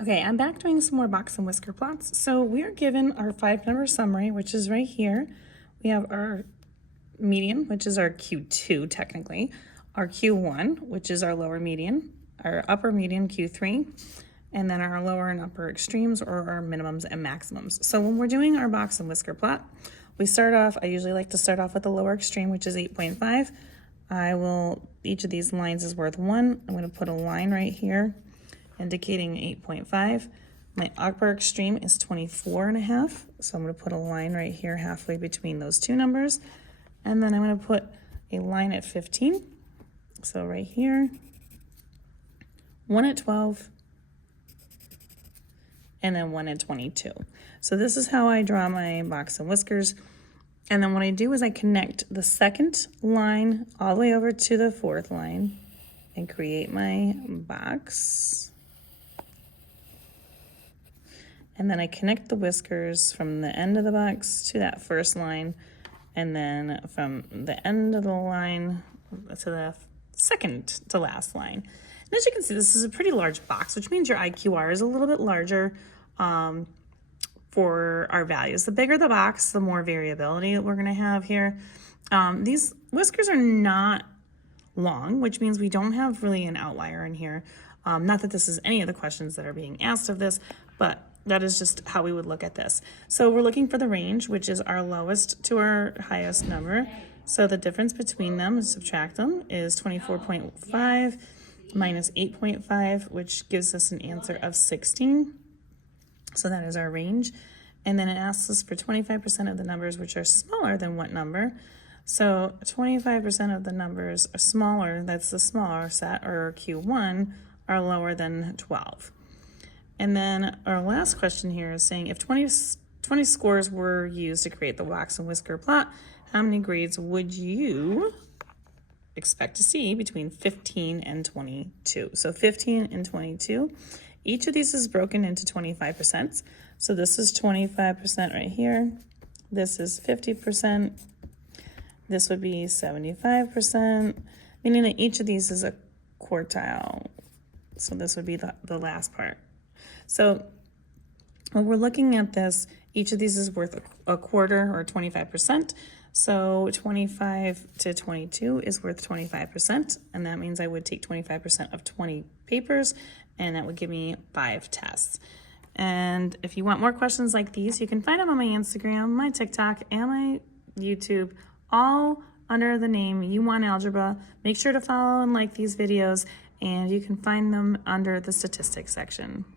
Okay, I'm back doing some more box and whisker plots. So we are given our 5-number summary, which is right here. We have our median, which is our Q2 technically, our Q1, which is our lower median, our upper median Q3, and then our lower and upper extremes or our minimums and maximums. So when we're doing our box and whisker plot, we start off, I usually like to start off with the lower extreme, which is 8.5. Each of these lines is worth 1. I'm going to put a line right here indicating 8.5. My upper extreme is 24.5, so I'm going to put a line right here halfway between those two numbers. And then I'm going to put a line at 15, so right here, 1 at 12, and then 1 at 22. So this is how I draw my box and whiskers. And then what I do is I connect the second line all the way over to the fourth line and create my box. And then I connect the whiskers from the end of the box to that first line, and then from the end of the line to the second to last line. And as you can see, this is a pretty large box, which means your IQR is a little bit larger for our values. The bigger the box, the more variability that we're going to have here. These whiskers are not long, which means we don't have really an outlier in here. Not that this is any of the questions that are being asked of this, but that is just how we would look at this. So we're looking for the range, which is our lowest to our highest number. So the difference between them, subtract them, is 24.5 minus 8.5, which gives us an answer of 16. So that is our range. And then it asks us for 25% of the numbers which are smaller than what number. So 25% of the numbers are smaller, that's the smaller set, or Q1, are lower than 12. And then our last question here is saying if 20 scores were used to create the box and whisker plot, how many grades would you expect to see between 15 and 22? So 15 and 22. Each of these is broken into 25%. So this is 25% right here. This is 50%. This would be 75%, meaning that each of these is a quartile. So this would be the last part. So when we're looking at this, each of these is worth a quarter or 25%. So 25 to 22 is worth 25, and that means I would take 25% of 20 papers, and that would give me 5 tests. And if you want more questions like these, you can find them on my Instagram, my TikTok, and my YouTube, all under the name YouWantAlgebra. Make sure to follow and like these videos, and you can find them under the statistics section.